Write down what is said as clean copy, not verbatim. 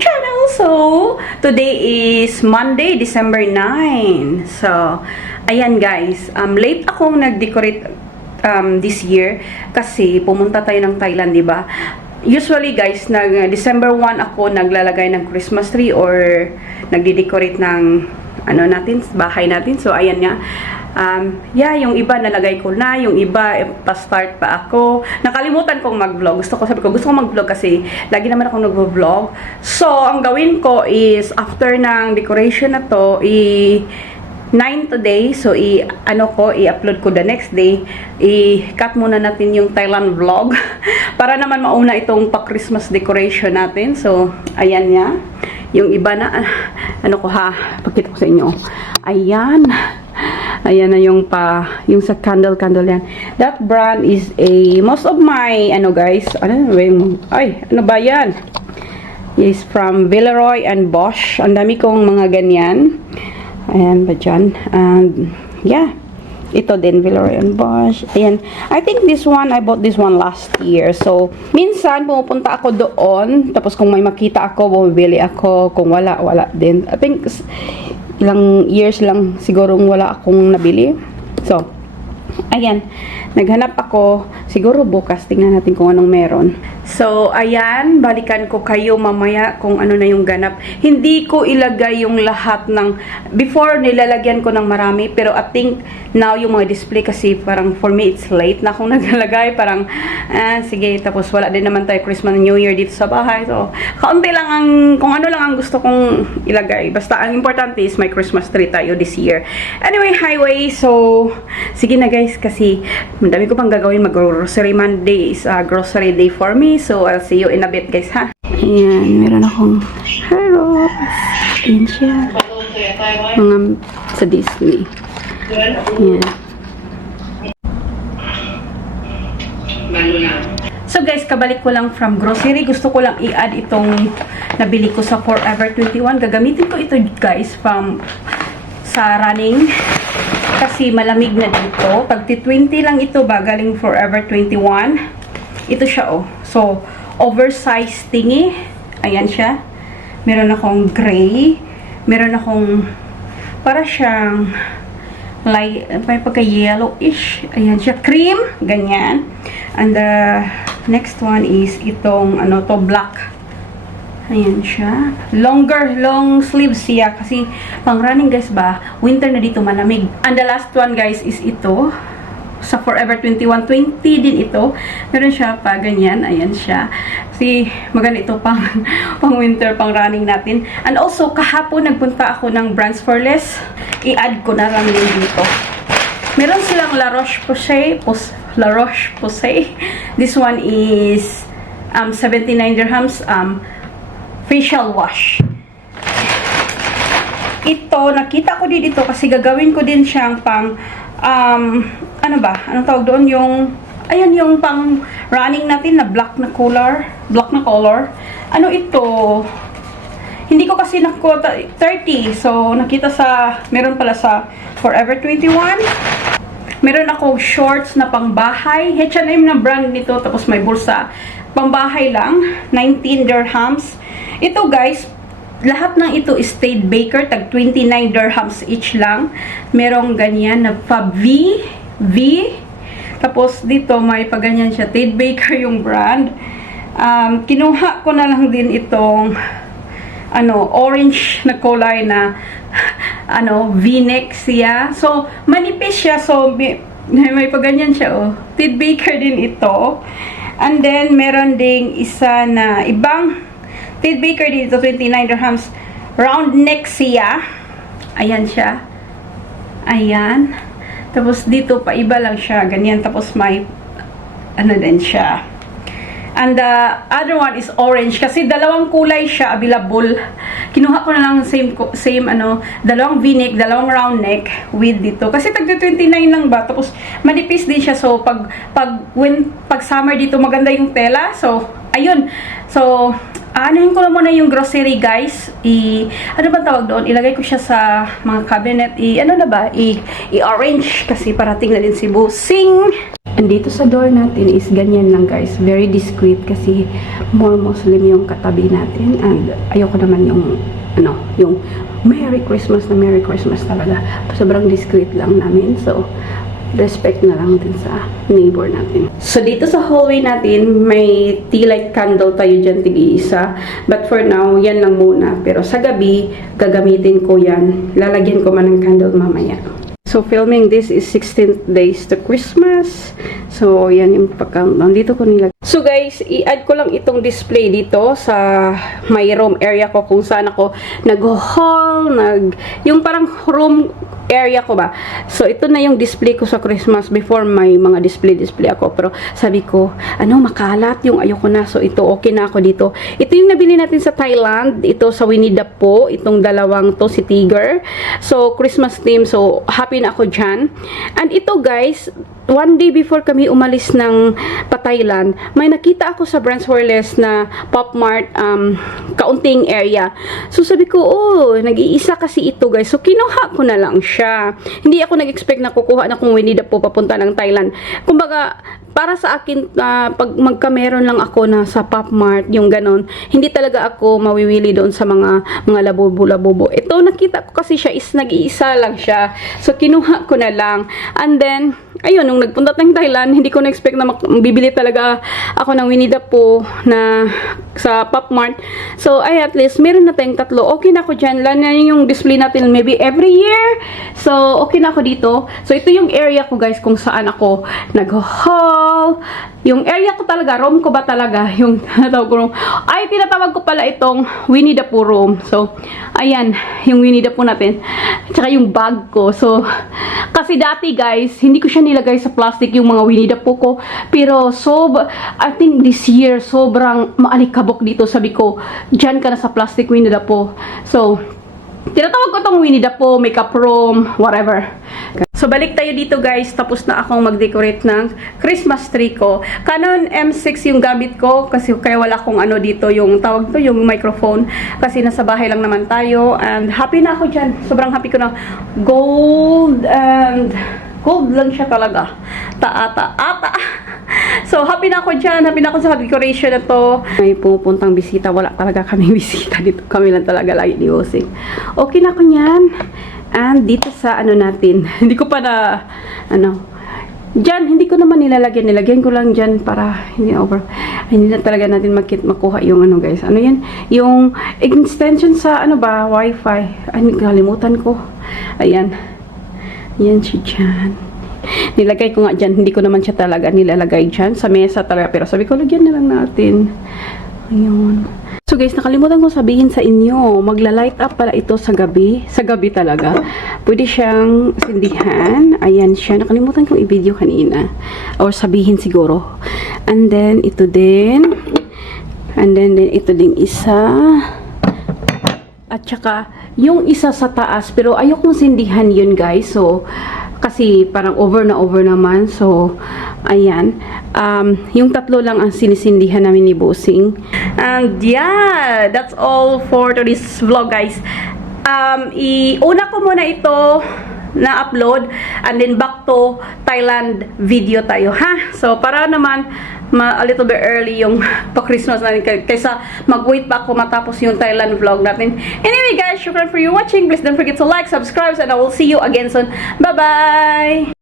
channel. So, today is Monday, December 9. So, ayan guys, late akong nag-decorate this year kasi pumunta tayo ng Thailand, di ba? Usually guys, December 1 ako naglalagay ng Christmas tree or nagdi-decorate ng natin, bahay natin. So, ayan nga. Yung iba nalagay ko na, yung iba pa-start pa ako. Nakalimutan kong mag-vlog. Sabi ko, gusto ko mag-vlog kasi lagi naman akong nag-vlog. So, ang gawin ko is, after ng decoration na to, 9 today. So, i-upload ko the next day. I-cut muna natin yung Thailand vlog. Para naman mauna itong pa-Christmas decoration natin. So, ayan nga. Yung iba na, pakita ko sa inyo. Ayan. Ayan na yung sa candle yan. That brand is most of my, guys, ano ba yan? Is from Villeroy and Bosch. Ang dami kong mga ganyan. Ayan ba dyan? And, yeah. Ito din, Villeroy and Bosch. Ayan. I think this one, I bought this one last year. So, minsan, pumupunta ako doon. Tapos, kung may makita ako, bumibili ako. Kung wala din. I think, ilang years lang sigurong wala akong nabili. So, ayan. Naghanap ako. Siguro bukas. Tingnan natin kung anong meron. So, ayan. Balikan ko kayo mamaya kung ano na yung ganap. Hindi ko ilagay yung lahat ng... Before, nilalagyan ko ng marami. Pero I think now yung mga display kasi parang for me it's late na akong naglalagay. Parang, sige. Tapos wala din naman tayo Christmas and New Year dito sa bahay. So, kaunti lang kung ano lang ang gusto kong ilagay. Basta, ang importante is may Christmas tree tayo this year. Anyway, highway. So, sige na guys kasi madami ko pang gagawin. Mag-grocery Monday is grocery day for me. So, I'll see you in a bit, guys, ha? Ayan, meron akong halos. Ayan siya. Mga sa Disney. Ayan. So, guys, kabalik ko lang from grocery. Gusto ko lang i-add itong nabili ko sa Forever 21. Gagamitin ko ito, guys, sa running. Kasi malamig na dito. Pag 20 lang ito ba, galing Forever 21. Ito siya, oh. So, oversized thingy. Ayan siya. Meron akong gray. Meron akong para siyang light, may pagka-yellowish. Ayan siya. Cream. Ganyan. And the next one is itong, black. Ayan siya. Long sleeves siya. Kasi, pang running, guys ba, winter na dito, malamig. And the last one, guys, is ito. Sa Forever 21, 20 din ito. Meron siya pa ganyan. Ayan siya. Kasi maganda ito pang winter, pang running natin. And also, kahapon nagpunta ako ng Brands for Less. I-add ko na lang din dito. Meron silang La Roche-Posay. This one is 79 dirhams facial wash. Ito, nakita ko din dito kasi gagawin ko din siyang pang anong tawag doon, yung pang running natin na black na color. Ano ito? Hindi ko kasi nakuha 30. So, nakita meron pala sa Forever 21. Meron ako shorts na pangbahay. H&M na brand nito. Tapos may bulsa. Pangbahay lang. 19 dirhams. Ito guys, lahat ng ito is Tate Baker, tag 29 dirhams each lang. Merong ganyan na Fab V. Tapos dito may paganyan siya. Tate Baker yung brand. Kinuha ko na lang din itong orange na kulay na V-neck siya. So, manipis siya. So, may paganyan siya. Oh. Tate Baker din ito. And then, meron ding isa na ibang Tate Baker dito, 29 dirhams. Round neck siya. Ayan siya. Ayan. Tapos dito, paiba lang siya. Ganyan. Tapos may, din siya. And the other one is orange. Kasi dalawang kulay siya available. Kinuha ko na lang same dalawang V-neck, dalawang round neck with dito. Kasi tag 29 lang ba? Tapos manipis din siya. So, pag summer dito, maganda yung tela. So, ayun. So, anuhin ko na muna yung grocery, guys. Ano ba tawag doon? Ilagay ko siya sa mga cabinet. I-arrange kasi parating na din si Busing. And dito sa door natin is ganyan lang guys. Very discreet kasi more Muslim yung katabi natin. And ayoko naman yung, yung Merry Christmas na Merry Christmas talaga. Sobrang discreet lang namin. So, respect na lang din sa neighbor natin. So, dito sa hallway natin, may tea light candle tayo dyan, tig-iisa. But for now, yan lang muna. Pero sa gabi, gagamitin ko yan. Lalagyan ko man ng candle mamaya. So, filming this is 16th days to Christmas. So, yan yung pag-countdown. Dito ko nilagay. So, guys, i-add ko lang itong display dito sa my room area ko kung saan ako nag-haul, yung parang room area ko ba. So, ito na yung display ko sa Christmas. Before, may mga display ako. Pero, sabi ko, makalat yung ayoko na. So, ito, okay na ako dito. Ito yung nabili natin sa Thailand. Ito sa Winnie the Pooh. Itong dalawang to, si Tiger. So, Christmas theme. So, happy na ako dyan. And ito, guys, one day before kami umalis ng pa-Thailand, may nakita ako sa Brands Wireless na Pop Mart kaunting area. So sabi ko, nag-iisa kasi ito guys. So kinuha ko na lang siya. Hindi ako nag-expect na kukuha na kung Winnie the Pooh papunta ng Thailand. Kumbaga, para sa akin, pag magkameron lang ako na sa Pop Mart, yung ganon, hindi talaga ako mawiwili doon sa mga labubo-labubo. Ito, nakita ko kasi siya is nag-iisa lang siya. So, kinuha ko na lang. And then, ayun, nung nagpunta tayong Thailand, hindi ko na-expect na bibili talaga ako ng Winnie the Pooh na sa Pop Mart. So, at least, meron na tayong tatlo. Okay na ako dyan. Lalo yung display natin maybe every year. So, okay na ako dito. So, ito yung area ko guys kung saan ako nag-haul. Yung area ko talaga, room ko ba talaga? Yung tinatawag ko room. Ay, tinatawag ko pala itong Winnie the Pooh room. So, ayan, yung Winnie the Pooh natin. Tsaka yung bag ko. So, kasi dati guys, hindi ko siya nilagay sa plastic yung mga Winnie the Pooh ko. Pero, I think this year, sobrang maalikabok dito. Sabi ko, dyan ka na sa plastic Winnie the Pooh. So, tinatawag ko tong Winnie the Pooh, makeup room, whatever. So, balik tayo dito guys. Tapos na akong mag-decorate ng Christmas tree ko. Canon M6 yung gamit ko. Kasi kaya wala akong dito yung tawag to, yung microphone. Kasi nasa bahay lang naman tayo. And happy na ako dyan. Sobrang happy ko na. Gold and gold lang siya talaga. Ata. So, happy na ako dyan. Happy na ako sa decoration na to. May pupuntang bisita. Wala talaga kaming bisita dito. Kami lang talaga lagi ni Osing. Okay na ako yan. And dito sa natin. Hindi ko pa na, dyan, hindi ko naman nilalagyan. Nilagyan ko lang dyan para hindi na talaga natin makuha yung guys. Yan? Yung extension sa, Wi-Fi. Ay, kalimutan ko. Ayan. Yan siya dyan. Nilagay ko nga dyan. Hindi ko naman siya talaga nilalagay dyan. Sa mesa talaga. Pero sabi ko, lagyan na lang natin. Ayun. So guys, nakalimutan ko sabihin sa inyo. Magla-light up pala ito sa gabi. Sa gabi talaga. Pwede siyang sindihan. Ayan siya. Nakalimutan kong i-video kanina. Or sabihin siguro. And then, ito din. And then ito ding isa. At saka, yung isa sa taas. Pero ayokong sindihan yun guys. So, kasi parang over naman. So, ayan. Yung tatlo lang ang sinisindihan namin ni Bossing. And yeah, that's all for today's vlog guys. Una ko muna ito na upload and then back to Thailand video tayo ha. So, para naman a little bit early yung pa-Christmas natin kaysa mag-wait pa ako matapos yung Thailand vlog natin. Anyway guys, shukran for you watching. Please don't forget to like, subscribe, and I will see you again soon. Bye-bye!